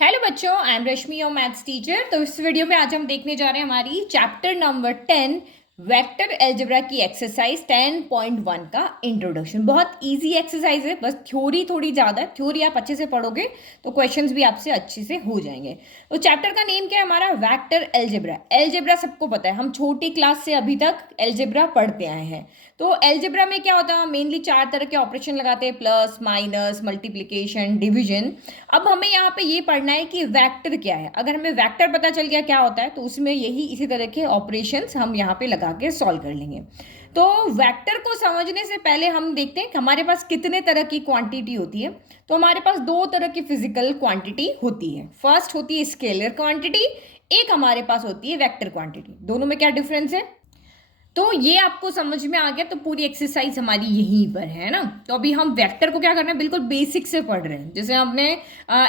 Hello बच्चों, I am Rashmi your maths teacher. तो इस वीडियो में आज हम देखने जा रहे हैं हमारी चैप्टर नंबर 10 वेक्टर अलजेब्रा की एक्सरसाइज 10.1 का इंट्रोडक्शन। बहुत इजी एक्सरसाइज है, बस थ्योरी थोड़ी ज़्यादा है। थ्योरी आप अच्छे से पढ़ोगे तो क्वेश्चंस भी आपसे अच्छे से हो जाएंगे। तो चैप्टर का नेम क्या है हमारा? Vector algebra. अलजेब्रा सबको पता है, हम छोटी क्लास से अभी तक अलजेब्रा पढ़ते आए हैं। तो अलजेब्रा में क्या होता है? मेनली 4 तरह के ऑपरेशन लगाते हैं, प्लस माइनस मल्टीप्लिकेशन डिवीजन। अब हमें यहाँ पे ये पढ़ना है कि वेक्टर क्या है। अगर हमें वेक्टर पता चल गया क्या होता है तो उसमें यही इसी तरह के ऑपरेशंस हम यहाँ पे लगा के सॉल्व कर लेंगे। तो वेक्टर को समझने से पहले हम देखते हैं कि हमारे पास कितने तरह की क्वांटिटी होती है। तो हमारे पास 2 तरह की फिजिकल क्वांटिटी होती है। फर्स्ट होती है स्केलर क्वांटिटी, एक हमारे पास होती है वेक्टर क्वांटिटी। दोनों में क्या डिफरेंस है? तो ये आपको समझ में आ गया तो पूरी एक्सरसाइज हमारी यहीं पर है ना। तो अभी हम वेक्टर को क्या करना है, बिल्कुल बेसिक से पढ़ रहे हैं। जैसे हमने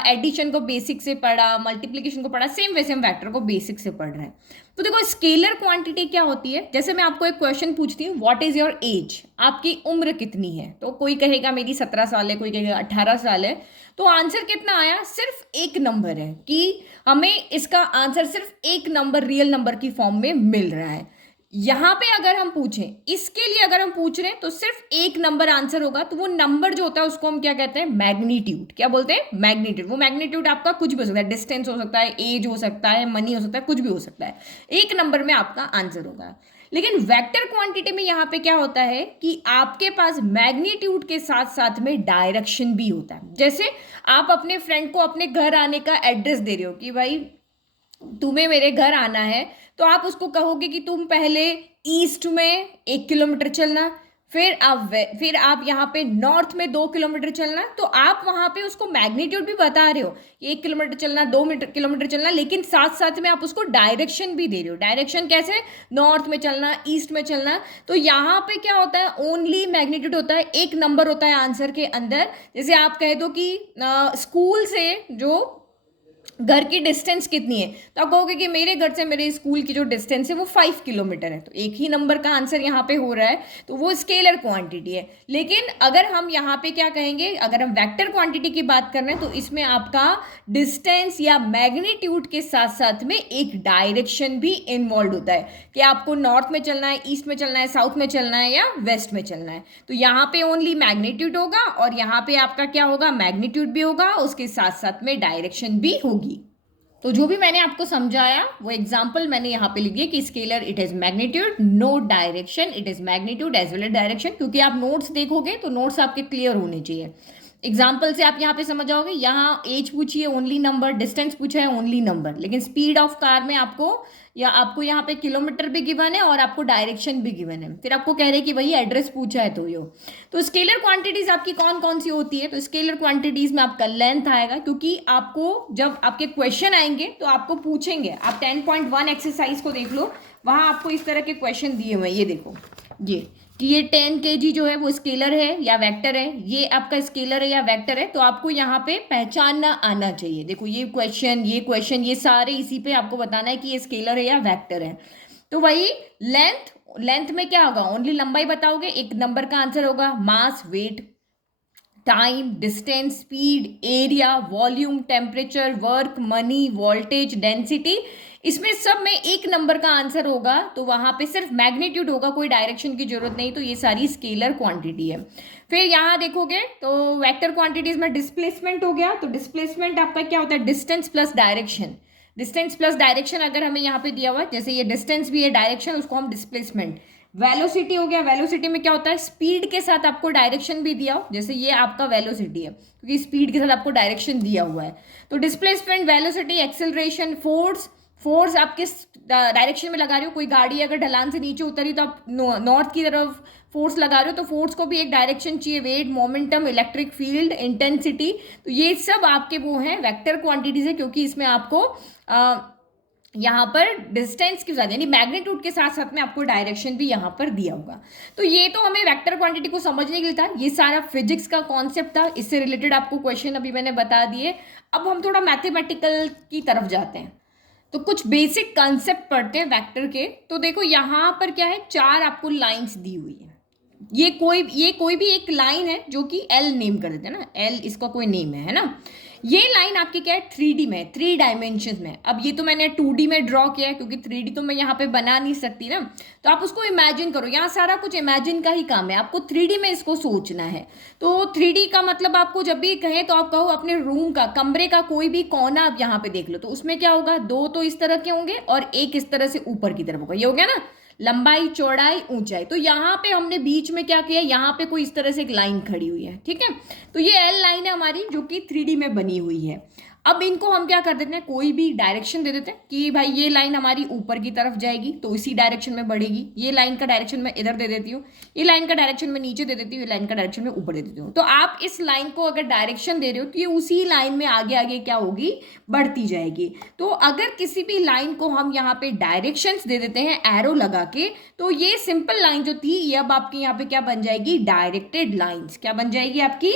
एडिशन को बेसिक से पढ़ा, मल्टीप्लिकेशन को पढ़ा, सेम वैसे हम वेक्टर को बेसिक से पढ़ रहे हैं। तो देखो स्केलर क्वांटिटी क्या होती है। जैसे मैं आपको एक क्वेश्चन पूछती हूँ, व्हाट इज योर एज, आपकी उम्र कितनी है? तो कोई कहेगा मेरी 17 साल है, कोई कहेगा 18 साल है। तो आंसर कितना आया? सिर्फ एक नंबर है कि हमें इसका आंसर सिर्फ एक नंबर रियल नंबर की फॉर्म में मिल रहा है। यहां पे अगर हम पूछें, इसके लिए अगर हम पूछ रहे हैं तो सिर्फ एक नंबर आंसर होगा। तो वो नंबर जो होता है उसको हम क्या कहते हैं? मैग्नीट्यूड। क्या बोलते हैं? मैग्नीट्यूड। वो मैग्नीट्यूड आपका कुछ भी हो सकता है, डिस्टेंस हो सकता है, एज हो सकता है, मनी हो सकता है, कुछ भी हो सकता है। एक नंबर में आपका आंसर होगा। लेकिन वेक्टर क्वांटिटी में यहाँ पे क्या होता है कि आपके पास मैग्नीट्यूड के साथ साथ में डायरेक्शन भी होता है। जैसे आप अपने फ्रेंड को अपने घर आने का एड्रेस दे रहे हो कि भाई तुम्हें मेरे घर आना है, तो आप उसको कहोगे कि तुम पहले ईस्ट में 1 किलोमीटर चलना, फिर आप यहाँ पे नॉर्थ में 2 किलोमीटर चलना। तो आप वहां पे उसको मैग्नीट्यूड भी बता रहे हो कि 1 किलोमीटर चलना, 2 किलोमीटर चलना, लेकिन साथ साथ में आप उसको डायरेक्शन भी दे रहे हो। डायरेक्शन कैसे? नॉर्थ में चलना, ईस्ट में चलना। तो यहाँ पे क्या होता है? ओनली मैग्नीट्यूड होता है, एक नंबर होता है आंसर के अंदर। जैसे आप कह दो कि स्कूल से जो घर की डिस्टेंस कितनी है, तो आप कहोगे कि मेरे घर से मेरे स्कूल की जो डिस्टेंस है वो 5 किलोमीटर है। तो एक ही नंबर का आंसर यहाँ पे हो रहा है, तो वो स्केलर क्वांटिटी है। लेकिन अगर हम यहाँ पे क्या कहेंगे, अगर हम वेक्टर क्वांटिटी की बात कर रहे हैं तो इसमें आपका डिस्टेंस या मैग्नीट्यूड के साथ साथ में एक डायरेक्शन भी इन्वॉल्व होता है कि आपको नॉर्थ में चलना है, ईस्ट में चलना है, साउथ में चलना है या वेस्ट में चलना है। तो यहाँ पे ओनली मैग्नीट्यूड होगा और यहाँ पे आपका क्या होगा? मैग्नीट्यूड भी होगा, उसके साथ साथ में डायरेक्शन भी होगी। तो जो भी मैंने आपको समझाया वो एग्जाम्पल मैंने यहाँ पे लिख दिया कि scalar it is magnitude, no direction, it is magnitude as well as direction. क्योंकि आप नोट्स देखोगे तो नोट्स आपके क्लियर होने चाहिए। एग्जाम्पल से आप यहाँ पे समझ जाओगे। यहाँ एज पूछी है ओनली नंबर, डिस्टेंस पूछा है ओनली नंबर, लेकिन स्पीड ऑफ कार में आपको यहाँ पे किलोमीटर भी गिवन है और आपको डायरेक्शन भी गिवन है। फिर आपको कह रहे हैं कि वही एड्रेस पूछा है। तो स्केलर क्वांटिटीज आपकी कौन कौन सी होती है? तो स्केलर क्वांटिटीज में आपका लेंथ आएगा, क्योंकि आपको जब आपके क्वेश्चन आएंगे तो आपको पूछेंगे। आप 10.1 एक्सरसाइज को देख लो, वहां आपको इस तरह के क्वेश्चन दिए हुए हैं। ये देखो, ये कि ये 10 kg जो है वो स्केलर है या वेक्टर है, ये आपका स्केलर है या वेक्टर है। तो आपको यहाँ पे पहचानना आना चाहिए। देखो ये क्वेश्चन ये सारे इसी पे आपको बताना है कि ये स्केलर है या वेक्टर है। तो वही लेंथ में क्या होगा? ओनली लंबाई बताओगे, एक नंबर का आंसर होगा। Mass, weight, time, distance, speed, area, volume, temperature, work, money, voltage, density, इसमें सब में एक नंबर का आंसर होगा। तो वहां पे सिर्फ मैग्नीट्यूड होगा, कोई डायरेक्शन की जरूरत नहीं। तो ये सारी स्केलर क्वांटिटी है। फिर यहाँ देखोगे तो वेक्टर क्वांटिटीज में डिस्प्लेसमेंट हो गया। तो डिस्प्लेसमेंट आपका क्या होता है? Distance plus direction. Distance plus direction अगर हमें यहाँ पे दिया हुआ है, जैसे ये डिस्टेंस भी है, डायरेक्शन, उसको हम डिस्प्लेसमेंट। वेलोसिटी हो गया। वेलोसिटी में क्या होता है? स्पीड के साथ आपको डायरेक्शन भी दिया हो, जैसे ये आपका वेलोसिटी है क्योंकि स्पीड के साथ आपको डायरेक्शन दिया हुआ है। तो डिस्प्लेसमेंट, वेलोसिटी, एक्सेलरेशन, फोर्स आप किस डायरेक्शन में लगा रहे हो। कोई गाड़ी अगर ढलान से नीचे उतरी तो आप नॉर्थ की तरफ फोर्स लगा रहे हो, तो फोर्स को भी एक डायरेक्शन चाहिए। Weight, momentum, electric field, intensity, तो ये सब आपके वो हैं वेक्टर क्वांटिटीज है, क्योंकि इसमें आपको यहाँ पर डिस्टेंस के साथ यानी मैग्नीट्यूड के साथ साथ में आपको डायरेक्शन भी यहाँ पर दिया होगा। तो ये तो हमें वेक्टर क्वांटिटी को समझने के लिए था। ये सारा फिजिक्स का कॉन्सेप्ट था, इससे रिलेटेड आपको क्वेश्चन अभी मैंने बता दिए। अब हम थोड़ा मैथमेटिकल की तरफ जाते हैं, तो कुछ बेसिक कॉन्सेप्ट पढ़ते हैं वेक्टर के। तो देखो यहाँ पर क्या है, 4 आपको लाइंस दी हुई है। ये कोई भी एक लाइन है जो कि एल नेम कर देते हैं ना, एल इसका कोई नेम है ना। ये लाइन आपकी क्या है, 3D में, 3 डायमेंशन में। अब ये तो मैंने 2D में ड्रॉ किया है क्योंकि 3D तो मैं यहाँ पे बना नहीं सकती ना, तो आप उसको इमेजिन करो। यहाँ सारा कुछ इमेजिन का ही काम है, आपको 3D में इसको सोचना है। तो 3D का मतलब आपको जब भी कहें तो आप कहो अपने रूम का, कमरे का कोई भी कोना आप यहाँ पे देख लो, तो उसमें क्या होगा, 2 तो इस तरह के होंगे और एक इस तरह से ऊपर की तरफ होगा। ये हो गया ना, लंबाई चौड़ाई ऊंचाई। तो यहाँ पे हमने बीच में क्या किया, यहाँ पे कोई इस तरह से एक लाइन खड़ी हुई है, ठीक है। तो ये एल लाइन है हमारी जो कि 3D में बनी हुई है। अब इनको हम क्या कर देते हैं, कोई भी डायरेक्शन दे देते हैं कि भाई ये लाइन हमारी ऊपर की तरफ जाएगी तो इसी डायरेक्शन में बढ़ेगी। ये लाइन का डायरेक्शन मैं इधर दे देती हूँ, ये लाइन का डायरेक्शन मैं नीचे दे देती हूँ, ये लाइन का डायरेक्शन मैं ऊपर दे देती हूँ। तो आप इस लाइन को अगर डायरेक्शन दे रहे हो तो ये उसी लाइन में आगे आगे क्या होगी, बढ़ती जाएगी। तो अगर किसी भी लाइन को हम यहाँ पे डायरेक्शंस दे देते हैं एरो लगा के, तो ये सिंपल लाइन जो थी ये अब आपकी यहाँ पे क्या बन जाएगी, डायरेक्टेड लाइन्स। क्या बन जाएगी आपकी,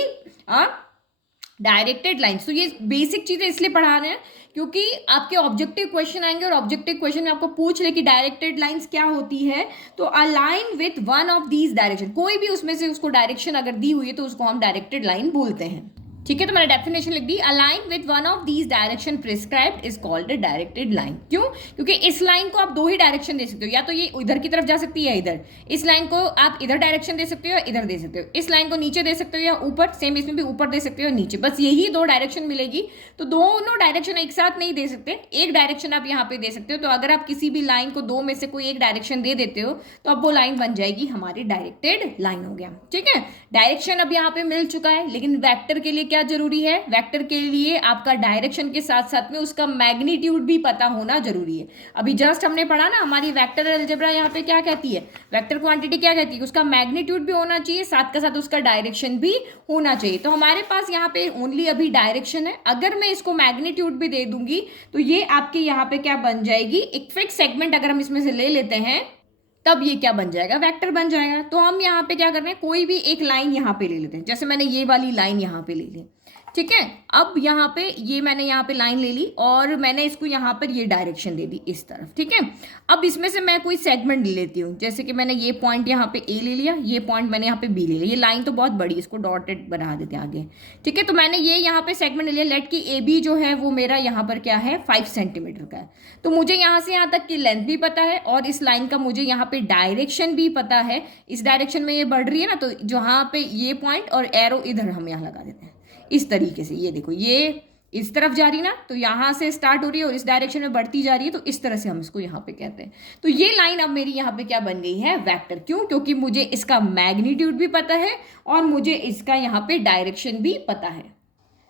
डायरेक्टेड लाइन्स। तो ये बेसिक चीजें इसलिए पढ़ा रहे हैं क्योंकि आपके ऑब्जेक्टिव क्वेश्चन आएंगे और ऑब्जेक्टिव क्वेश्चन में आपको पूछ ले कि डायरेक्टेड लाइंस क्या होती है। तो align with one of these direction, कोई भी उसमें से उसको डायरेक्शन अगर दी हुई है तो उसको हम डायरेक्टेड लाइन बोलते हैं, ठीक है। तो मैंने डेफिनेशन लिख दी, a line with one of these direction prescribed is called a directed line. क्यों, क्योंकि इस लाइन को आप 2 ही डायरेक्शन दे सकते हो, या तो ये इधर की तरफ जा सकती है इधर, इस लाइन को आप इधर डायरेक्शन दे सकते हो या इधर दे सकते हो, इस लाइन को नीचे दे सकते हो या ऊपर, सेम इसमें भी ऊपर दे सकते हो नीचे, बस यही 2 डायरेक्शन मिलेगी। तो दोनों डायरेक्शन एक साथ नहीं दे सकते, एक डायरेक्शन आप यहाँ पे दे सकते हो। तो अगर आप किसी भी लाइन को 2 में से कोई एक डायरेक्शन दे देते हो तो अब वो लाइन बन जाएगी हमारी डायरेक्टेड लाइन हो गया, ठीक है। डायरेक्शन अब यहाँ पे मिल चुका है, लेकिन वेक्टर के लिए क्या जरूरी है, वेक्टर के लिए आपका डायरेक्शन के साथ साथ में उसका मैग्नीट्यूड भी पता होना जरूरी है। अभी जस्ट हमने पढ़ा ना, हमारी वेक्टर अलजेब्रा यहाँ पे क्या कहती है, वेक्टर क्वांटिटी क्या कहती है, उसका मैग्नीट्यूड भी होना चाहिए, साथ का साथ उसका डायरेक्शन भी होना चाहिए। तो हमारे पास यहाँ पे ओनली अभी डायरेक्शन है, अगर मैं इसको मैग्नीट्यूड भी दे दूंगी तो ये आपके यहाँ पे क्या बन जाएगी, एक फिक्स सेगमेंट अगर हम इसमें से ले लेते हैं तब ये क्या बन जाएगा, वेक्टर बन जाएगा। तो हम यहाँ पे क्या कर रहे हैं, कोई भी एक लाइन यहाँ पे ले लेते हैं, जैसे मैंने ये वाली लाइन यहाँ पे ले ली, ठीक है। अब यहाँ पे ये मैंने यहाँ पे लाइन ले ली और मैंने इसको यहाँ पर ये डायरेक्शन दे दी इस तरफ, ठीक है। अब इसमें से मैं कोई सेगमेंट ले लेती हूँ, जैसे कि मैंने ये पॉइंट यहाँ पे ए ले लिया, ये पॉइंट मैंने यहाँ पे बी ले लिया। ये लाइन तो बहुत बड़ी, इसको डॉटेड बना देते हैं आगे, ठीक है। तो मैंने ये यहाँ पे सेगमेंट ले लिया, लेट की ए बी जो है वो मेरा यहाँ पर क्या है, 5 सेंटीमीटर का है। तो मुझे यहाँ से यहाँ तक की लेंथ भी पता है और इस लाइन का मुझे यहाँ पे डायरेक्शन भी पता है, इस डायरेक्शन में ये बढ़ रही है ना, तो जहाँ पे ये पॉइंट और एरो इधर हम यहाँ लगा देते हैं इस तरीके से। ये देखो, ये इस तरफ जा रही ना, तो यहाँ से स्टार्ट हो रही है और इस डायरेक्शन में बढ़ती जा रही है, तो इस तरह से हम इसको यहाँ पे कहते हैं। तो ये लाइन अब मेरी यहाँ पे क्या बन गई है, वेक्टर। क्यों, क्योंकि मुझे इसका मैग्नीट्यूड भी पता है और मुझे इसका यहाँ पे डायरेक्शन भी पता है।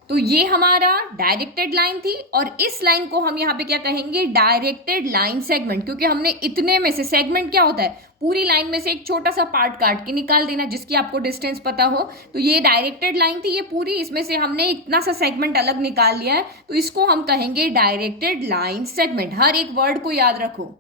तो ये हमारा डायरेक्टेड लाइन थी और इस लाइन को हम यहाँ पे क्या कहेंगे, डायरेक्टेड लाइन सेगमेंट, क्योंकि हमने इतने में से, सेगमेंट क्या होता है, पूरी लाइन में से एक छोटा सा पार्ट काट के निकाल देना जिसकी आपको डिस्टेंस पता हो। तो ये डायरेक्टेड लाइन थी, ये पूरी, इसमें से हमने इतना सा सेगमेंट अलग निकाल लिया है, तो इसको हम कहेंगे डायरेक्टेड लाइन सेगमेंट। हर एक वर्ड को याद रखो,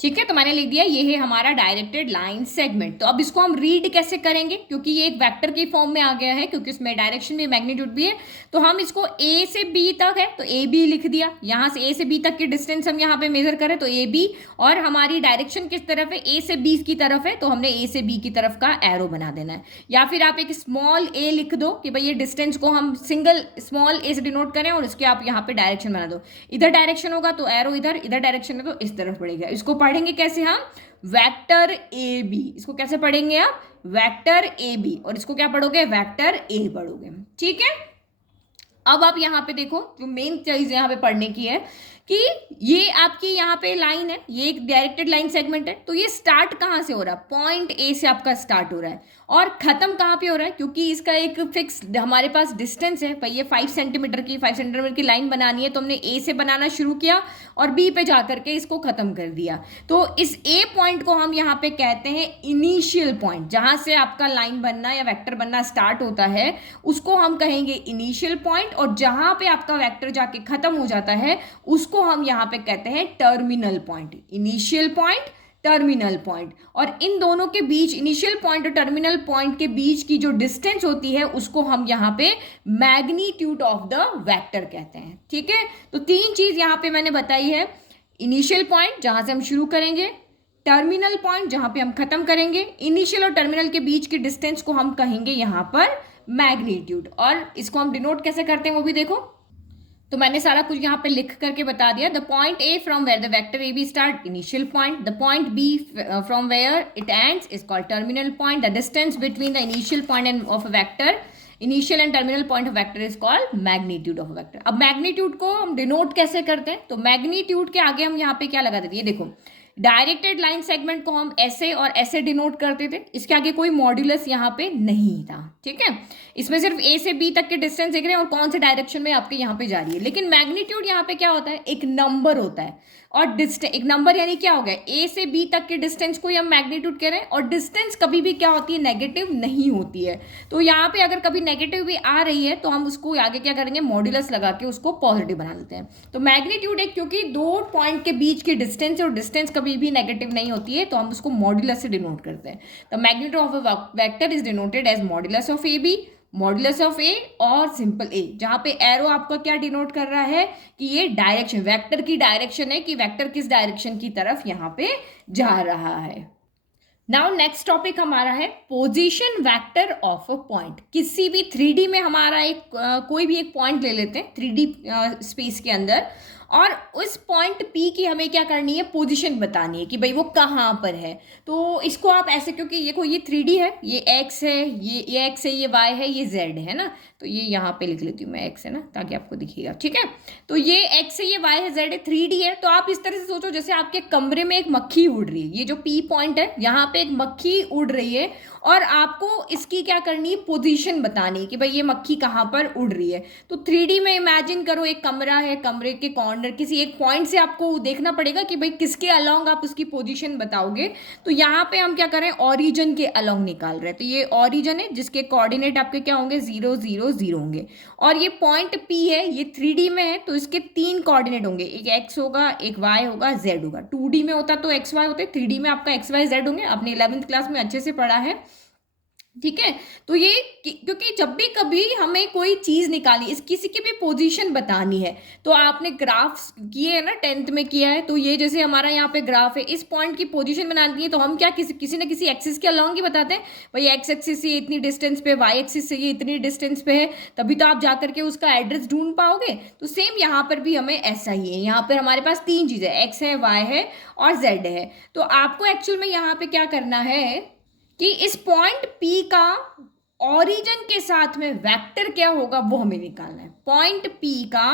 ठीक है। तो मैंने लिख दिया ये है हमारा डायरेक्टेड लाइन सेगमेंट। तो अब इसको हम रीड कैसे करेंगे, क्योंकि ये एक वेक्टर के फॉर्म में आ गया है, क्योंकि इसमें डायरेक्शन भी मैग्नीट्यूड भी है। तो हम इसको ए से बी तक है तो ए बी लिख दिया, यहाँ से ए से बी तक की डिस्टेंस हम यहाँ पे मेजर करें तो ए बी, और हमारी डायरेक्शन किस तरफ है, ए से बी की तरफ है, तो हमने ए से बी की तरफ का एरो बना देना है। या फिर आप एक स्मॉल ए लिख दो कि भाई ये डिस्टेंस को हम सिंगल स्मॉल ए से डिनोट करें और इसके आप यहाँ पे डायरेक्शन बना दो। इधर डायरेक्शन होगा तो एरो इधर, इधर डायरेक्शन है तो इस तरफ पड़ेगा। इसको पढ़ेंगे कैसे हम, वेक्टर ए बी। इसको कैसे पढ़ेंगे आप, वेक्टर ए बी, और इसको क्या पढ़ोगे, वेक्टर ए पढ़ोगे, ठीक है। अब आप यहाँ पे देखो, जो मेन चीज यहाँ पे पढ़ने की है कि ये आपकी यहाँ पे लाइन है, ये एक डायरेक्टेड लाइन सेगमेंट है। तो ये स्टार्ट कहाँ से हो रहा है, पॉइंट ए से आपका स्टार्ट हो रहा है, और खत्म कहाँ पे हो रहा है, क्योंकि इसका एक फिक्स हमारे पास डिस्टेंस है भाई, ये 5 सेंटीमीटर की लाइन बनानी है, तो हमने ए से बनाना शुरू किया और बी पे जाकर के इसको खत्म कर दिया। तो इस ए पॉइंट को हम यहाँ पे कहते हैं इनिशियल पॉइंट, जहां से आपका लाइन बनना या वेक्टर बनना स्टार्ट होता है उसको हम कहेंगे इनिशियल पॉइंट, और जहां पे आपका वेक्टर जाके खत्म हो जाता है उसको हम यहाँ पे कहते हैं terminal point. Initial point, terminal point, और इन दोनों के बीच, इनिशियल पॉइंट और टर्मिनल पॉइंट के बीच की जो डिस्टेंस होती है उसको हम यहाँ पे मैग्नीट्यूड ऑफ द वेक्टर कहते हैं, ठीक है। तो 3 चीज यहाँ पे मैंने बताई है, इनिशियल पॉइंट जहां से हम शुरू करेंगे, टर्मिनल पॉइंट जहां पे हम खत्म करेंगे, इनिशियल और टर्मिनल के बीच की डिस्टेंस को हम कहेंगे यहाँ पर मैग्नीट्यूड। और इसको हम डिनोट कैसे करते हैं वो भी देखो, तो मैंने सारा कुछ यहाँ पे लिख करके बता दिया. The point A from where the vector A B start, initial point. The point B from where it ends is called terminal point. The distance between the initial point and of a vector, initial and terminal point of vector is called magnitude of vector. अब magnitude को हम denote कैसे करते हैं? तो magnitude के आगे हम यहाँ पे क्या लगा देते हैं, ये देखो, डायरेक्टेड लाइन सेगमेंट को हम ऐसे और ऐसे डिनोट करते थे, इसके आगे कोई मॉड्यूलस यहाँ पे नहीं था. ठीक है, इसमें सिर्फ ए से बी तक के डिस्टेंस देख रहे हैं और कौन से डायरेक्शन में आपके यहाँ पे जा रही है. लेकिन मैग्नीट्यूड यहाँ पे क्या होता है, एक नंबर होता है. और डिस्टेंस, एक नंबर यानी क्या हो गया, ए से बी तक के डिस्टेंस को हम मैग्नीट्यूड कह रहे हैं. और डिस्टेंस कभी भी क्या होती है, नेगेटिव नहीं होती है. तो यहाँ पे अगर कभी नेगेटिव भी आ रही है तो हम उसको आगे क्या करेंगे, मॉड्यूलस लगा के उसको पॉजिटिव बना लेते हैं. तो मैग्नीट्यूड एक, क्योंकि दो पॉइंट के बीच की डिस्टेंस और डिस्टेंस कभी भी नेगेटिव नहीं होती है, तो हम उसको मॉड्यूलस से डिनोट करते हैं. The magnitude of a vector is denoted as modulus of A B, modulus of A और सिंपल ए. जहां पे एरो आपका क्या डिनोट कर रहा है कि ये डायरेक्शन, वेक्टर की डायरेक्शन है कि वेक्टर किस डायरेक्शन की तरफ यहाँ पे जा रहा है. नाउ नेक्स्ट टॉपिक हमारा है position vector of a point. किसी भी 3D में हमारा एक कोई भी एक पॉइंट ले लेते हैं 3D स्पेस के अंदर, और उस पॉइंट P की हमें क्या करनी है, पोजीशन बतानी है कि भाई वो कहाँ पर है. तो इसको आप ऐसे, क्योंकि ये कोई, ये 3D है, ये x है, ये x है, ये y है, ये z है ना. तो ये यहाँ पे लिख लेती हूँ मैं x है ना, ताकि आपको दिखेगा. ठीक है, तो ये x है, ये y है, z है, 3D है. तो आप इस तरह से सोचो जैसे आपके कमरे में एक मक्खी उड़ रही है. ये जो P पॉइंट है, यहाँ पे एक मक्खी उड़ रही है और आपको इसकी क्या करनी है, पोजीशन बतानी है कि भाई ये मक्खी कहाँ पर उड़ रही है. तो 3D में इमेजिन करो एक कमरा है, कमरे के कॉर्नर किसी एक पॉइंट से आपको देखना पड़ेगा कि भाई किसके अलोंग आप उसकी पोजीशन बताओगे. तो यहाँ पे हम क्या करें, ऑरिजन के अलोंग निकाल रहे हैं. तो ये ऑरिजन है जिसके कोऑर्डिनेट आपके क्या होंगे, 0 0 0 होंगे. और ये पॉइंट P है, ये 3D में है, तो इसके 3 कोऑर्डिनेट होंगे, एक x होगा, एक y होगा, z होगा. 2D में होता तो x y होते, 3D में आपका x y z होंगे. आपने 11th क्लास में अच्छे से पढ़ा है. ठीक है, तो ये क्योंकि जब भी कभी हमें कोई चीज निकाली, इस किसी की भी पोजीशन बतानी है, तो आपने ग्राफ किए है ना, 10th में किया है. तो ये जैसे हमारा यहाँ पे ग्राफ है, इस पॉइंट की पोजीशन बनानी है, तो हम क्या किसी न किसी एक्सिस के अलोंग ही बताते हैं. भाई एक्स एक्सिस से ये इतनी डिस्टेंस पे, वाई एक्सिस से ये इतनी डिस्टेंस पे है, तभी तो आप जाकर के उसका एड्रेस ढूंढ पाओगे. तो सेम यहाँ पर भी हमें ऐसा ही है. यहाँ पर हमारे पास 3 चीजें, एक्स है, वाई है और जेड है. तो आपको एक्चुअल में यहाँ पे क्या करना है कि इस पॉइंट P का ऑरिजन के साथ में वेक्टर क्या होगा वो हमें निकालना है. पॉइंट P का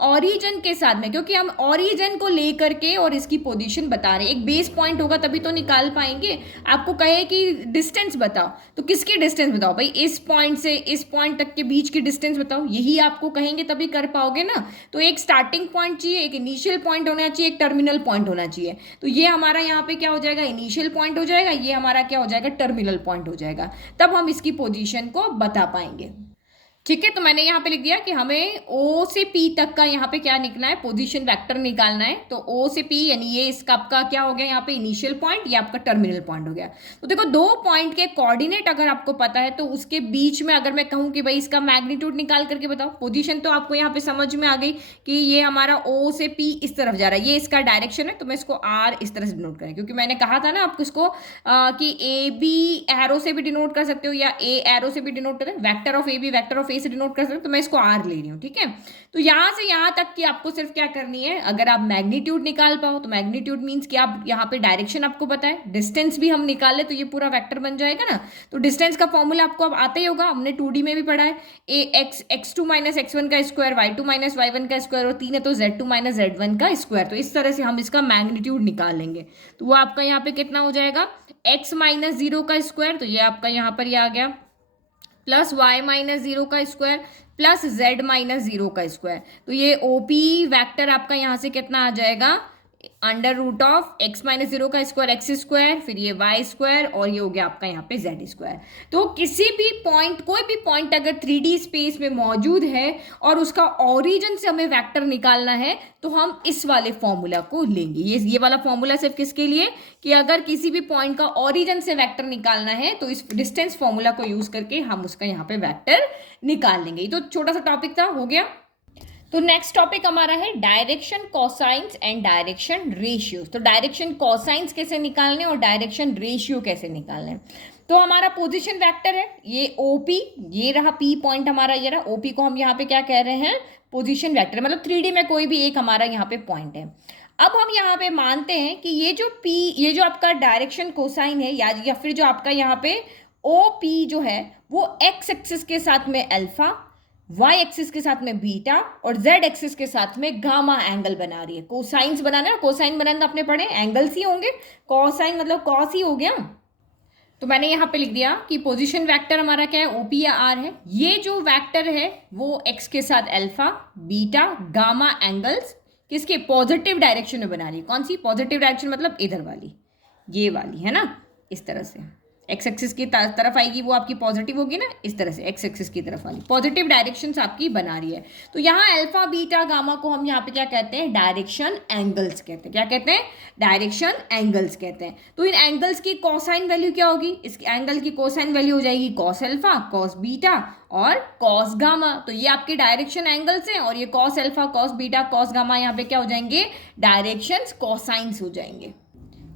ऑरिजन के साथ में, क्योंकि हम ऑरिजन को लेकर के और इसकी पोजीशन बता रहे हैं. एक बेस पॉइंट होगा तभी तो निकाल पाएंगे. आपको कहे कि डिस्टेंस बताओ, तो किसकी डिस्टेंस बताओ, भाई इस पॉइंट से इस पॉइंट तक के बीच की डिस्टेंस बताओ, यही आपको कहेंगे तभी कर पाओगे ना. तो एक स्टार्टिंग पॉइंट चाहिए, एक इनिशियल पॉइंट होना चाहिए, एक टर्मिनल पॉइंट होना चाहिए. तो ये हमारा यहाँ पे क्या हो जाएगा, इनिशियल पॉइंट हो जाएगा, ये हमारा क्या हो जाएगा, टर्मिनल पॉइंट हो जाएगा. तब हम इसकी पोजिशन को बता पाएंगे. ठीक है, तो मैंने यहाँ पे लिख दिया कि हमें O से P तक का यहाँ पे क्या निकलना है, पोजीशन वेक्टर निकालना है. तो O से P यानी ये इसका आपका क्या हो गया, यहाँ पे इनिशियल पॉइंट, ये आपका टर्मिनल पॉइंट हो गया. तो देखो, दो पॉइंट के कोऑर्डिनेट अगर आपको पता है तो उसके बीच में अगर मैं कहूँ कि भाई इसका मैग्नीट्यूड निकाल करके बताओ, पोजीशन तो आपको यहाँ पे समझ में आ गई कि ये हमारा O से P इस तरफ जा रहा है, ये इसका डायरेक्शन है. तो मैं इसको R इस तरह से डिनोट करें, क्योंकि मैंने कहा था ना आपको इसको कि ए बी एरो से भी डिनोट कर सकते हो या ए एरो से भी डिनोट करें, vector of A B vector of A से डिनोट कर सकते हो. तो मैं इसको आर ले रही हूँ. ठीक है, तो यहां से यहां तक की आपको सिर्फ क्या करनी है, अगर आप मैग्नीट्यूड निकाल पाओ तो मैग्नीट्यूड मींस कि आप यहाँ पे डायरेक्शन आपको पता है, डिस्टेंस भी हम निकाले तो ये पूरा वेक्टर बन जाएगा ना. तो डिस्टेंस का फॉर्मूला आपको अब आता ही होगा, हमने 2D में भी पढ़ा है. ए x2 माइनस x1 का स्क्वायर, y2 माइनस y1 का स्क्वायर, और 3 है तो z2 माइनस z1 का स्क्वायर. तो इस तरह से हम इसका मैग्नीट्यूड निकालेंगे. तो वो आपका यहाँ पे कितना हो जाएगा, x माइनस 0 का स्क्वायर, तो ये आपका यहाँ पर ये आ गया, प्लस y माइनस 0 का स्क्वायर, प्लस z माइनस 0 का स्क्वायर. तो ये OP वेक्टर आपका यहाँ से कितना आ जाएगा, under root of x minus 0 का स्क्वायर एक्स स्क्वायर, फिर ये y स्क्वायर, और ये हो गया आपका यहाँ पे z स्क्वायर. तो किसी भी पॉइंट, कोई भी पॉइंट अगर 3D स्पेस में मौजूद है और उसका ऑरिजिन से हमें वेक्टर निकालना है, तो हम इस वाले फॉर्मूला को लेंगे. ये वाला फॉर्मूला सिर्फ किसके लिए, कि अगर किसी भी पॉइंट का ऑरिजिन से वेक्टर निकालना है तो इस डिस्टेंस फॉर्मूला को यूज करके हम उसका यहाँ पे वेक्टर निकाल लेंगे. तो छोटा सा टॉपिक था, हो गया. तो नेक्स्ट टॉपिक हमारा है direction cosines and direction ratios. तो डायरेक्शन कोसाइंस कैसे निकालने और डायरेक्शन रेशियो कैसे निकालने. तो हमारा पोजीशन वेक्टर है ये ओपी, ये रहा पी पॉइंट हमारा, ये रहा ओपी को हम यहाँ पे क्या कह रहे हैं, पोजीशन वेक्टर, मतलब 3D में कोई भी एक हमारा यहाँ पे पॉइंट है। अब हम यहाँ पे मानते हैं कि ये जो पी, ये जो आपका डायरेक्शन कोसाइन है या फिर जो आपका यहाँ पे ओ पी जो है वो एक्स एक्सिस के साथ में अल्फा, वाई एक्सिस के साथ में बीटा और जेड एक्सिस के साथ में गामा एंगल बना रही है। कोसाइंस बनाना है, कोसाइन बनाना आपने पढ़े, एंगल्स ही होंगे, कोसाइन मतलब कॉस ही हो गया। तो मैंने यहाँ पे लिख दिया कि पोजीशन वेक्टर हमारा क्या है, ओपी या आर है। ये जो वेक्टर है वो एक्स के साथ अल्फा, बीटा, गामा एंगल्स किसके पॉजिटिव डायरेक्शन में बना रही है। कौन सी पॉजिटिव डायरेक्शन, मतलब इधर वाली, ये वाली है ना, इस तरह से एक्स एक्सिस की तरफ आएगी, वो आपकी पॉजिटिव होगी ना, इस तरह से एक्स एक्सिस की तरफ वाली पॉजिटिव डायरेक्शंस आपकी बना रही है। तो यहाँ अल्फा बीटा गामा को हम यहाँ पे क्या कहते हैं, डायरेक्शन एंगल्स कहते हैं। क्या कहते हैं, डायरेक्शन एंगल्स कहते हैं। तो इन एंगल्स की कोसाइन वैल्यू क्या होगी, इस एंगल की कोसाइन वैल्यू हो जाएगी कॉस अल्फा, कॉस बीटा और कॉस गामा। तो ये आपके डायरेक्शन एंगल्स हैं और ये cos alpha, cos beta, cos gamma यहाँ पे क्या हो जाएंगे, डायरेक्शंस कोसाइंस हो जाएंगे।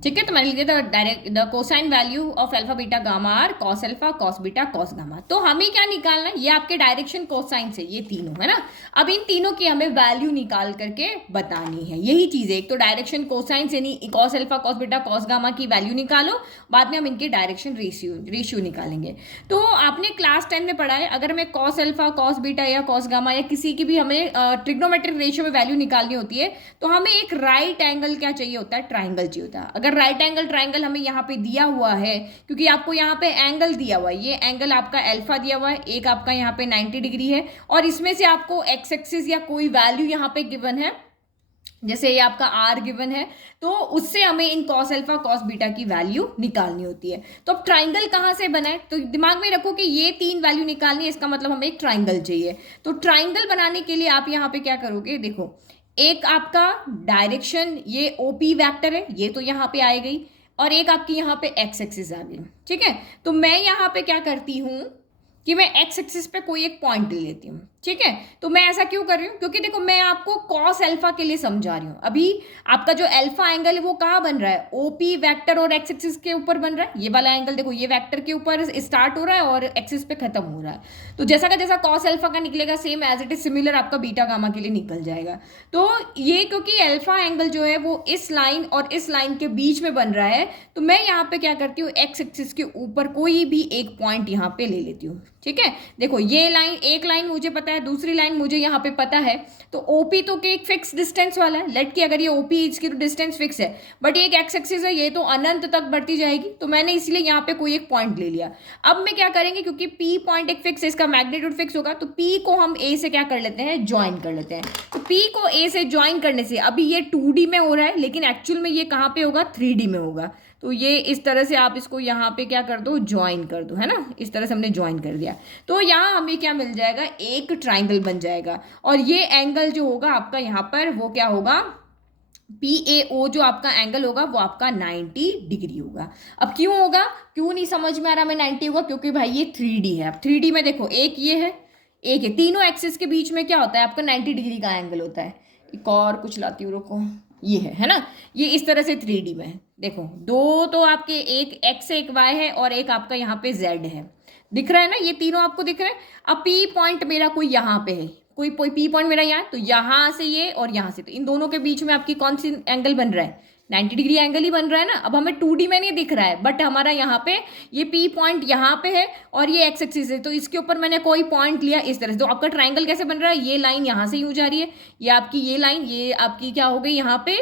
ठीक है, तो मैंने लिख दिया direct the cosine value of alpha beta gamma are cos alpha cos beta cos gamma. तो हमें क्या निकालना है, ये आपके डायरेक्शन कोसाइन से ये तीनों है ना। अब इन तीनों की हमें वैल्यू निकाल करके बतानी है, यही चीज है। एक तो डायरेक्शन कोसाइन से नहीं, cos alpha cos beta cos gamma की वैल्यू निकालो, बाद में हम इनके डायरेक्शन रेशियो निकालेंगे। तो आपने क्लास 10 में पढ़ा है, अगर हमें कॉस अल्फा कॉस बीटा या कॉस गामा या किसी की भी हमें ट्रिग्नोमेट्रिक रेशियो में वैल्यू निकालनी होती है तो हमें एक राइट एंगल क्या चाहिए होता है, ट्राइंगल चाहिए होता है। अगर राइट एंगल ट्राइंगल हमें यहाँ पे दिया हुआ है, क्योंकि आपको यहाँ पे एंगल दिया हुआ है, ये एंगल आपका अल्फा दिया हुआ है, एक आपका यहाँ पे 90 डिग्री है और इसमें से आपको एक्स एक्सिस या कोई वैल्यू यहाँ पे गिवन है, जैसे ये आपका आर गिवन है, तो उससे हमें इन कॉस अल्फा कॉस बीटा की वैल्यू निकालनी होती है। तो अब ट्राइंगल कहाँ से बना है, तो दिमाग में रखो कि ये तीन वैल्यू निकालनी है, इसका मतलब हमें एक ट्राइंगल चाहिए। तो ट्राइंगल बनाने के लिए आप यहाँ पे क्या करोगे, देखो एक आपका डायरेक्शन ये ओपी वेक्टर है, ये तो यहाँ पे आए गई, और एक आपकी यहाँ पे एक्स एक्सिस आ गई। ठीक है, तो मैं यहाँ पे क्या करती हूँ कि मैं एक्स एक्सिस पे कोई एक पॉइंट ले लेती हूँ। ठीक है, तो मैं ऐसा क्यों कर रही हूँ, क्योंकि देखो मैं आपको कॉस अल्फा के लिए समझा रही हूँ। अभी आपका जो अल्फा एंगल है वो कहाँ बन रहा है, ओपी वेक्टर और एक्स एक्सिस के ऊपर बन रहा है। ये वाला एंगल देखो, ये वेक्टर के ऊपर स्टार्ट हो रहा है और एक्सिस पे खत्म हो रहा है। तो जैसा का जैसा कॉस अल्फा का निकलेगा, same as it is similar आपका बीटा गामा के लिए निकल जाएगा। तो ये क्योंकि अल्फा एंगल जो है वो इस लाइन और इस लाइन के बीच में बन रहा है, तो मैं यहाँ पे क्या करती हूँ, एक्स एक्सिस के ऊपर कोई भी एक पॉइंट यहाँ पे ले लेती हूँ। ठीक है, देखो ये लाइन, एक लाइन मुझे पता है, दूसरी लाइन मुझे यहाँ पे पता है, तो ओपी तो एक फिक्स डिस्टेंस वाला है। लेट की अगर ये ओपी इसकी तो डिस्टेंस फिक्स है, बट ये एक एक्स एक्सिस है, ये तो अनंत तक बढ़ती जाएगी, तो मैंने इसलिए यहाँ पे कोई एक पॉइंट ले लिया। अब मैं क्या करेंगे, क्योंकि पी पॉइंट एक फिक्स है, इसका मैग्नीट्यूड फिक्स होगा, तो पी को हम ए से क्या कर लेते हैं, ज्वाइन कर लेते हैं। तो पी को ए से ज्वाइन करने से अभी ये 2D में हो रहा है, लेकिन एक्चुअल में ये कहाँ पे होगा, 3D में होगा। तो ये इस तरह से आप इसको यहाँ पे क्या कर दो, ज्वाइन कर दो, है ना, इस तरह से हमने ज्वाइन कर दिया। तो यहाँ हमें क्या मिल जाएगा, एक ट्राइंगल बन जाएगा, और ये एंगल जो होगा आपका यहाँ पर वो क्या होगा, PAO जो आपका एंगल होगा वो आपका 90 डिग्री होगा। अब क्यों होगा, क्यों नहीं समझ में आ रहा मैं 90 होगा, क्योंकि भाई ये 3D है। अब 3D में देखो एक ये है, एक है, तीनों एक्सिस के बीच में क्या होता है आपका 90 डिग्री का एंगल होता है। एक और कुछ लाती हूँ, रुको, ये है ना, ये इस तरह से 3D में है। देखो दो तो आपके एक एक्स है, एक वाई है और एक आपका यहाँ पे जेड है, दिख रहा है ना, ये तीनों आपको दिख रहे हैं। अब पी पॉइंट मेरा कोई यहाँ पे है, कोई पी पॉइंट मेरा यहाँ, तो यहाँ से ये और यहाँ से, तो इन दोनों के बीच में आपकी कौन सी एंगल बन रहा है, 90 डिग्री एंगल ही बन रहा है ना। अब हमें 2D में नहीं दिख रहा है, बट हमारा यहाँ पे ये पी पॉइंट यहाँ पे है और ये एक्स एक्सिस है, तो इसके ऊपर मैंने कोई पॉइंट लिया इस तरह से। तो आपका ट्राइंगल कैसे बन रहा है, ये लाइन यहाँ से यूँ जा रही है, ये आपकी ये लाइन, ये आपकी क्या हो गई यहाँ पे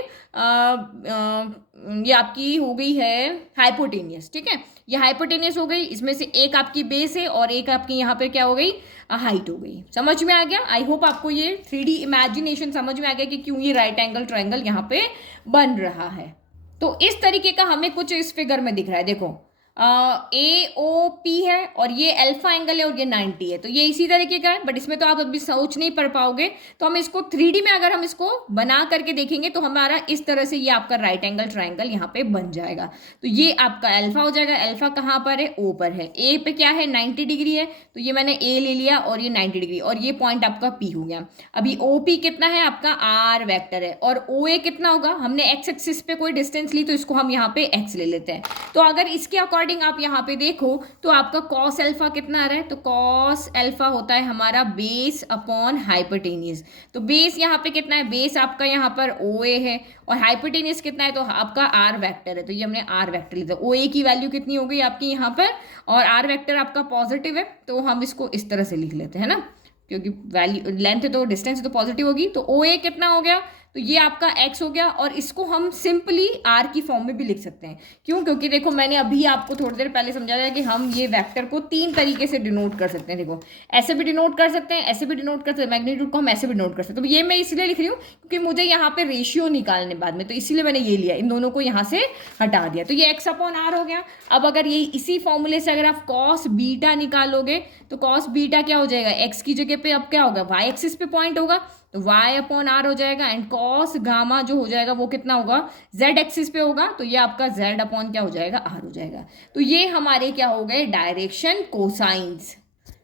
ये आपकी हो गई है हाइपोटेनियस। ठीक है, ये हाइपोटेनियस हो गई, इसमें से एक आपकी बेस है और एक आपकी यहाँ पे क्या हो गई, हाइट हो गई। समझ में आ गया, आई होप आपको ये 3D इमेजिनेशन समझ में आ गया कि क्यों ये राइट एंगल ट्राइंगल यहाँ पे बन रहा है। तो इस तरीके का हमें कुछ इस फिगर में दिख रहा है। देखो AOP है और ये अल्फा एंगल है और ये 90 है, तो ये इसी तरीके का है, बट इसमें तो आप अभी सोच नहीं पढ़ पाओगे। तो हम इसको 3D में अगर हम इसको बना करके देखेंगे तो हमारा इस तरह से ये आपका राइट एंगल ट्राइंगल यहाँ पे बन जाएगा। तो ये आपका अल्फा हो जाएगा, अल्फा कहाँ पर है, O पर है, A पे क्या है 90 डिग्री है, तो ये मैंने A ले लिया और ये 90 डिग्री, और ये पॉइंट आपका P हो गया। अभी OP कितना है आपका R वेक्टर है, और OA कितना होगा, हमने एक्स एक्सिस पे कोई डिस्टेंस ली तो इसको हम यहाँ पे x ले लेते हैं। तो अगर इसके अकॉर्डिंग अकॉर्डिंग आप यहाँ पे देखो तो आपका कॉस अल्फा कितना आ रहा है, तो कॉस अल्फा होता है हमारा बेस अपॉन हाइपोटेनियस। तो बेस यहाँ पे कितना है, बेस आपका यहाँ पर ओ ए है और हाइपोटेनियस कितना है, तो आपका आर वेक्टर है। तो ये हमने आर वेक्टर लिया, ओ ए की वैल्यू कितनी हो गई आपकी यहाँ पर, और आर वेक्टर आपका पॉजिटिव है, तो हम इसको इस तरह से लिख लेते हैं ना, क्योंकि वैल्यू लेंथ है तो डिस्टेंस तो पॉजिटिव होगी। तो ओ ए कितना हो गया, तो ये आपका x हो गया, और इसको हम सिंपली r की फॉर्म में भी लिख सकते हैं। क्यों, क्योंकि देखो मैंने अभी आपको थोड़ी देर पहले समझाया कि हम ये वेक्टर को 3 तरीके से डिनोट कर सकते हैं। देखो ऐसे भी डिनोट कर सकते हैं, ऐसे भी डिनोट कर सकते हैं, मैग्नीट्यूड को हम ऐसे भी डिनोट कर सकते हैं। तो ये मैं इसलिए लिख रही हूँ क्योंकि मुझे यहाँ पे रेशियो निकालने बाद में, तो इसीलिए मैंने ये लिया, इन दोनों को यहाँ से हटा दिया। तो ये x अपॉन r हो गया। अब अगर ये इसी फॉर्मूले से अगर आप कॉस बीटा निकालोगे तो कॉस बीटा क्या हो जाएगा, x की जगह पे अब क्या होगा, y एक्सिस पे पॉइंट होगा, तो y अपॉन आर हो जाएगा, एंड कॉस गामा जो हो जाएगा वो कितना होगा, z एक्सिस पे होगा, तो ये आपका z अपॉन क्या हो जाएगा, r हो जाएगा। तो ये हमारे क्या हो गए, डायरेक्शन कोसाइंस।